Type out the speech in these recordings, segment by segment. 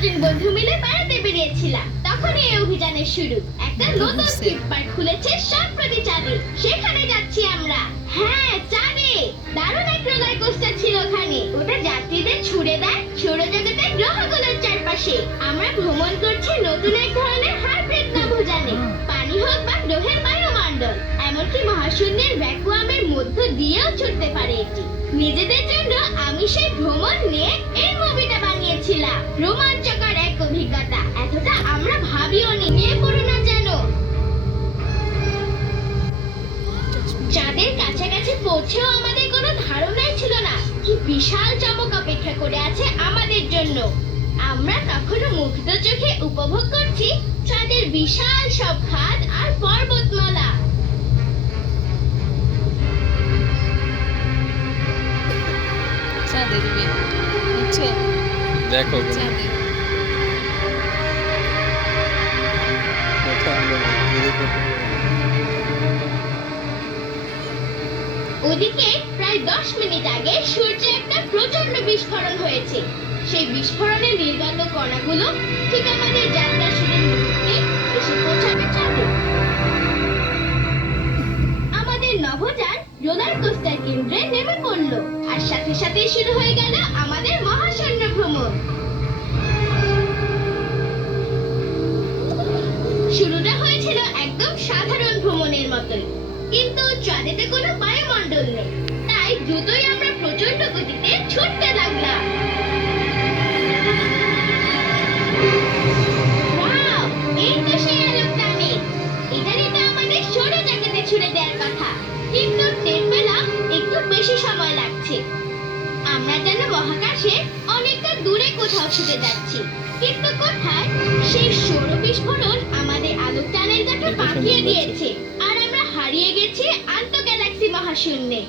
কজন বন্ধু মিলে বেড়াতে বেরিয়েছিলাম। তখন এই অভিযানের শুরু। একটা নতুন থিম পার্ক খুলেছে সম্প্রতি চাঁদে, সেখানে যাচ্ছি আমরা। হ্যাঁ, চাঁদে দারুণ এক রোলার কোস্টার ছিল ওখানে। ওটা যাত্রীদের ছুড়ে দেয় সৌরজগতের গ্রহগুলোর চারপাশে। আমরা ভ্রমণ করছি নতুন এক ধরনের হাইব্রিড নভোযানে। পানি হোক বা গ্রহের বায়ুমণ্ডল, এমনকি মহাশূন্যের ভ্যাকুয়ামের মধ্য দিয়েও ছুটতে পারে এটি। নিজেদের জন্য আমি সেই ভ্রমণ নিয়ে এই মুভিটা বানিয়েছিলাম। রোমাঞ্চকর এক অভিজ্ঞতা, এতটা আমরা ভাবিও নি। নিয়ে পড়ো না যেন। চাঁদের কাছাকাছি পৌঁছেও আমাদের কোনো ধারণাই ছিল না কি বিশাল চমক অপেক্ষা করে আছে আমাদের জন্য। আমরা তখনও মুগ্ধ চোখে উপভোগ করছি চাঁদের বিশাল সব খাদ আর পর্বতমালা। চাঁদের মেয়ে বুঝছো? দেখো চাঁদের ওদিকে প্রায় 10 মিনিট আগে সূর্যে একটা প্রচন্ড বিস্ফোরণ হয়েছে। সেই বিস্ফোরণে নির্গত কণাগুলো ঠিক আমাদের যাত্রা শুরুর মুহূর্তে এসে পৌঁছাবে চাঁদে। আমাদের নভোযান রোলার কোস্টার কেন্দ্রে নেমে পড়ল, আর সাথে সাথে শুরু হয়ে গেল আমাদের মহাশূন্য ভ্রমণ। শুরুটা হয়েছিল একদম সাধারণ ভ্রমণের মতোই, কিন্তু চাঁদেতে কোনো বায়ুমণ্ডল নেই, তাই দ্রুতই আমরা প্রচন্ড গতিতে ছুটতে লাগলাম। ওয়াও, এই তো সেই আলোকটানি। এটারই তো আমাদের সৌরজগতে ছুড়ে দেওয়ার কথা, কিন্তু টের পেলাম একটু বেশি সময় লাগছে। আমরা যেন মহাকাশে অনেকটা দূরে কোথাও ছুটে যাচ্ছি, কিন্তু কোথায় সেই সৌর বিস্ফোরণ আমাদের আলোকটানের কাছে পাঠিয়ে দিয়েছে, আর আমরা হারিয়ে গেছি আন্ত গ্যালাক্সি মহাশূন্যে।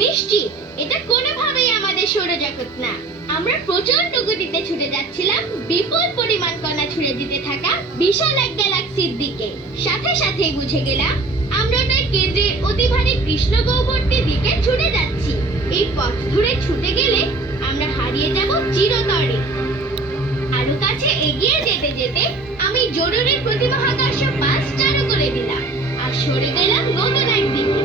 নিশ্চিত এটা কোনোভাবেই আমাদের সৌরজগৎ না। আমরা প্রচন্ড গতিতে ছুটে যাচ্ছিলাম বিপুল পরিমাণ কণা ছুড়ে দিতে থাকা বিশাল এক গ্যালাক্সির দিকে। সাথে সাথেই বুঝে গেলাম আমরা তাই কেন্দ্রের অতি ভারী কৃষ্ণ গহ্বরটির দিকে ছুটে যাচ্ছি। এই পথ ধরে ছুটে গেলে আমরা হারিয়ে যাব চিরতরে। আরো কাছে এগিয়ে যেতে যেতে আমি জরুরি প্রতিমহাকাশ পাস চালু করে দিলাম আর সরে গেলাম নতুন এক দিকে।